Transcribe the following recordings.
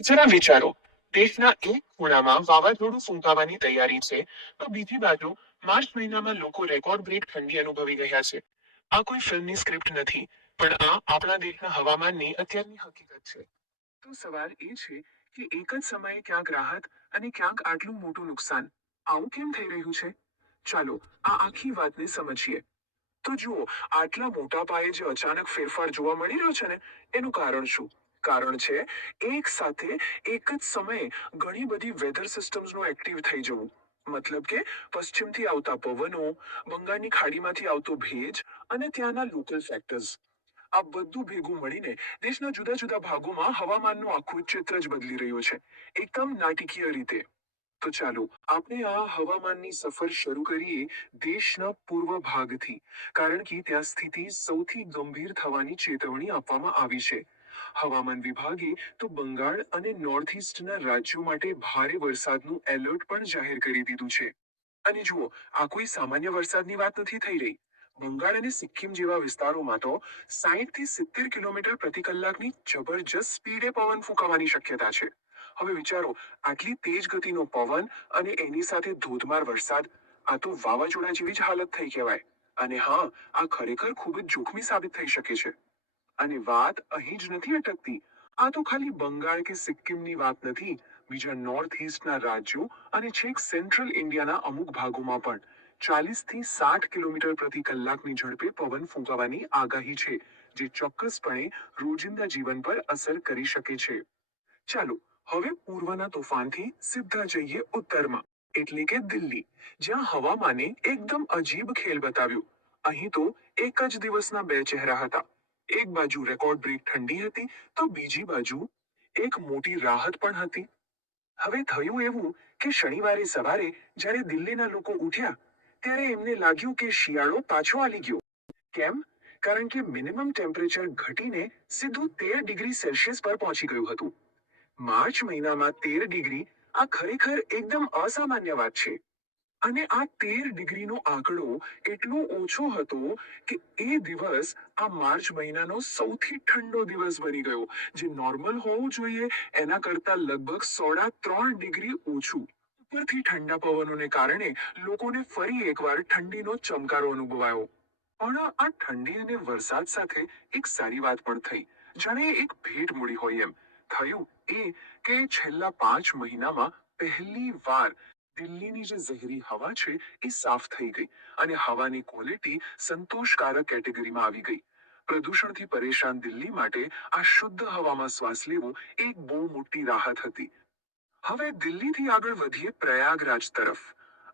જરા વિચારો, દેશના એક ખૂણામાં વાવાઝોડું ફૂંકાવાની તૈયારી છે, તો બીજી બાજુ માર્ચ મહિનામાં લોકો રેકોર્ડ બ્રેક ઠંડી અનુભવી રહ્યા છે. આ કોઈ ફિલ્મની સ્ક્રિપ્ટ નથી, પણ આ આપણા દેશના હવામાનની અત્યારની હકીકત છે. તો સવાલ એ છે કે એક જ સમયે ક્યાંક રાહત અને ક્યાંક આટલું મોટું નુકસાન. આવું કેમ થઈ રહ્યું છે? ચાલો આ આખી વાતને સમજીએ. તો જુઓ, આટલા મોટા પાયે જે અચાનક ફેરફાર જોવા મળી રહ્યો છે ને, એનું કારણ શું? કારણ છે એક સાથે એક જ સમયે ઘણી બધી વેધર સિસ્ટમ્સનું એક્ટિવ થઈ જવું. મતલબ કે પશ્ચિમથી આવતા પવનો, બંગાળની ખાડીમાંથી આવતો ભેજ અને ત્યાંના લોકલ ફેક્ટર્સ. આ બધું ભેગું મળીને દેશના જુદા જુદા ભાગોમાં હવામાનનું આખું ચિત્ર જ બદલી રહ્યું છે, એકદમ નાટકીય રીતે. તો ચાલો આપણે આ હવામાનની સફર શરૂ કરીએ દેશના પૂર્વ ભાગથી, કારણ કે ત્યાં સ્થિતિ સૌથી ગંભીર થવાની ચેતવણી આપવામાં આવી છે. હવામાન વિભાગે તો બંગાળ અને નોર્થ ઇસ્ટના રાજ્યો માટે ભારે વરસાદનું એલર્ટ પણ જાહેર કરી દીધું છે. અને જુઓ, આ કોઈ સામાન્ય વરસાદની વાત નથી થઈ રહી. બંગાળ અને સિક્કિમ જેવા વિસ્તારોમાં તો 60 થી 70 કિલોમીટર પ્રતિ કલાકની જબરજસ્ત સ્પીડે પવન ફૂંકાવાની શક્યતા છે. હવે વિચારો, આટલી તેજ ગતિનો પવન અને એની સાથે ધોધમાર વરસાદ, આ તો વાવાઝોડા જેવી જ હાલત થઈ કહેવાય. અને હા, આ ખરેખર ખૂબ જ જોખમી સાબિત થઈ શકે છે. અને વાત અહીં જ નથી અટકતી. આ તો ખાલી બંગાળ કે સિક્કિમની વાત નથી. બીજા નોર્થ ઇસ્ટના રાજ્યો અને છેક સેન્ટ્રલ ઇન્ડિયાના અમુક ભાગોમાં પણ 40 થી 60 કિલોમીટર પ્રતિ કલાકની ઝડપે પવન ફૂંકાવાની આગાહી છે, જે ચોક્કસપણે રોજિંદા જીવન પર અસર કરી શકે છે. ચાલો હવે પૂર્વના તોફાનથી સીધા જઈએ ઉત્તરમાં, એટલે કે દિલ્હી, જ્યાં હવામાને એકદમ અજીબ ખેલ બતાવ્યો. અહીં તો એક જ દિવસના બે ચહેરા હતા. એક બાજુ રેકોર્ડ બ્રેક ઠંડી હતી, તો બીજી બાજુ એક મોટી રાહત પણ હતી. હવે થયું એવું કે શનિવારે સવારે જ્યારે દિલ્હીના લોકો ઉઠ્યા, ત્યારે એમને લાગ્યું કે શિયાળો પાછો આવી ગયો. કેમ? કારણ કે મિનિમમ ટેમ્પરેચર ઘટીને સીધું 13 ડિગ્રી સેલ્સિયસ પર પહોંચી ગયું હતું. માર્ચ મહિનામાં 13 ડિગ્રી, આ ખરેખર એકદમ અસામાન્ય વાત છે. અને આ 13 ડિગ્રીનો આંકડો એટલો ઓછો હતો કે એ દિવસ આ માર્ચ મહિનાનો સૌથી ઠંડો દિવસ બની ગયો, જે નોર્મલ હોવું જોઈએ એના કરતા લગભગ 3.5 ડિગ્રી ઓછું. ઉપરથી ઠંડા પવનોને કારણે લોકોને ફરી એકવાર ઠંડીનો ચમકારો અનુભવાયો. પણ આ ઠંડી અને વરસાદ સાથે એક સારી વાત પણ થઈ. જાણે એક ભેટ મળી હોય એમ. થયું એ કે છેલ્લા 5 મહિનામાં પહેલી વાર દિલ્હીની જે ઝેરી હવા છે એ સાફ થઈ ગઈ અને હવાની ક્વોલિટી સંતોષકારક કેટેગરીમાં આવી ગઈ. પ્રદૂષણથી પરેશાન દિલ્હી માટે આ શુદ્ધ હવામાં શ્વાસ લેવો એક બહુ મોટી રાહત હતી. હવે દિલ્હીથી આગળ વધીએ પ્રયાગરાજ તરફ.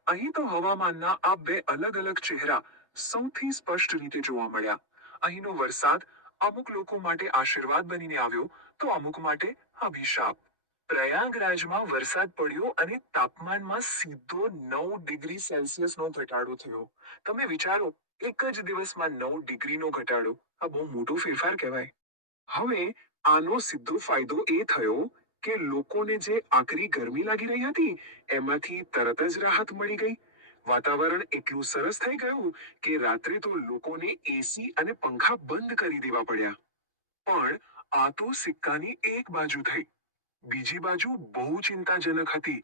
અહીં તો હવામાનના આ બે અલગ અલગ ચહેરા સૌથી સ્પષ્ટ રીતે જોવા મળ્યા. અહીંનો વરસાદ અમુક લોકો માટે આશીર્વાદ બનીને આવ્યો, તો અમુક માટે અભિશાપ. પ્રયાગરાજમાં વરસાદ પડ્યો અને તાપમાનમાં સીધો 9 ડિગ્રી સેલ્સિયસનો ઘટાડો થયો. તમે વિચારો, એક જ દિવસમાં 9 ડિગ્રીનો ઘટાડો, આ બહુ મોટો ફેરફાર કહેવાય. હવે આનો સીધો ફાયદો એ થયો કે લોકોને જે આકરી ગરમી લાગી રહી હતી, એમાંથી તરત જ રાહત મળી ગઈ. વાતાવરણ એટલું સરસ થઈ ગયું કે રાત્રે તો લોકોને એસી અને પંખા બંધ કરી દેવા પડ્યા. પણ આ તો સિક્કાની એક બાજુ થઈ. બીજી બાજુ બહુ ચિંતાજનક હતી.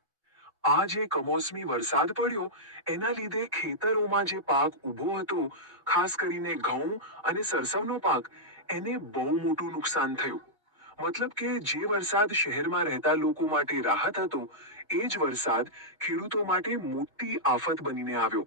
આ જે કમોસમી વરસાદ પડ્યો, એના લીધે ખેતરોમાં જે પાક ઊભો હતો, ખાસ કરીને ઘઉં અને સરસવનો પાક, એને બહુ મોટું નુકસાન થયું. મતલબ કે જે વરસાદ શહેરમાં રહેતા લોકો માટે રાહત હતો, એ જ વરસાદ ખેડૂતો માટે મોટી આફત બનીને આવ્યો.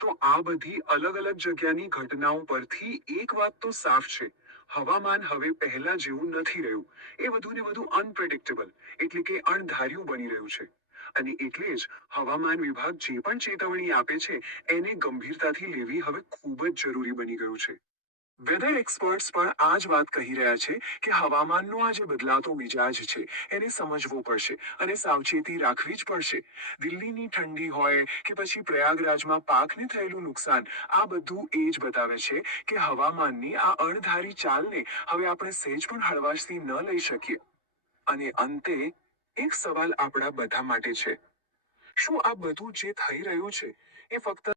તો આ બધી અલગ અલગ જગ્યાની ઘટનાઓ પરથી એક વાત તો સાફ છે. હવામાન હવે પહેલા જેવું નથી રહ્યું. એ વધુને વધુ અનપ્રેડિક્ટેબલ, એટલે કે અણધાર્યું બની રહ્યું છે. અને એટલે જ હવામાન વિભાગ જે પણ ચેતવણી આપે છે, એને ગંભીરતાથી લેવી હવે ખૂબ જ જરૂરી બની ગયું છે. વેધર એક્સપર્ટ્સ પણ આ જ વાત કહી રહ્યા છે કે હવામાનનો આ જે બદલાતો મિજાજ છે, એને સમજવો પડશે અને સાવચેતી રાખવી જ પડશે. દિલ્હીની ઠંડી હોય કે પછી પ્રયાગરાજમાં પાકને થયેલું નુકસાન, આ બધું એ જ બતાવે છે કે હવામાનની આ અણધારી ચાલને હવે આપણે સહેજ પણ હળવાશથી ન લઈ શકીએ. અને અંતે એક સવાલ આપણા બધા માટે છે. શું આ બધું જે થઈ રહ્યું છે, એ ફક્ત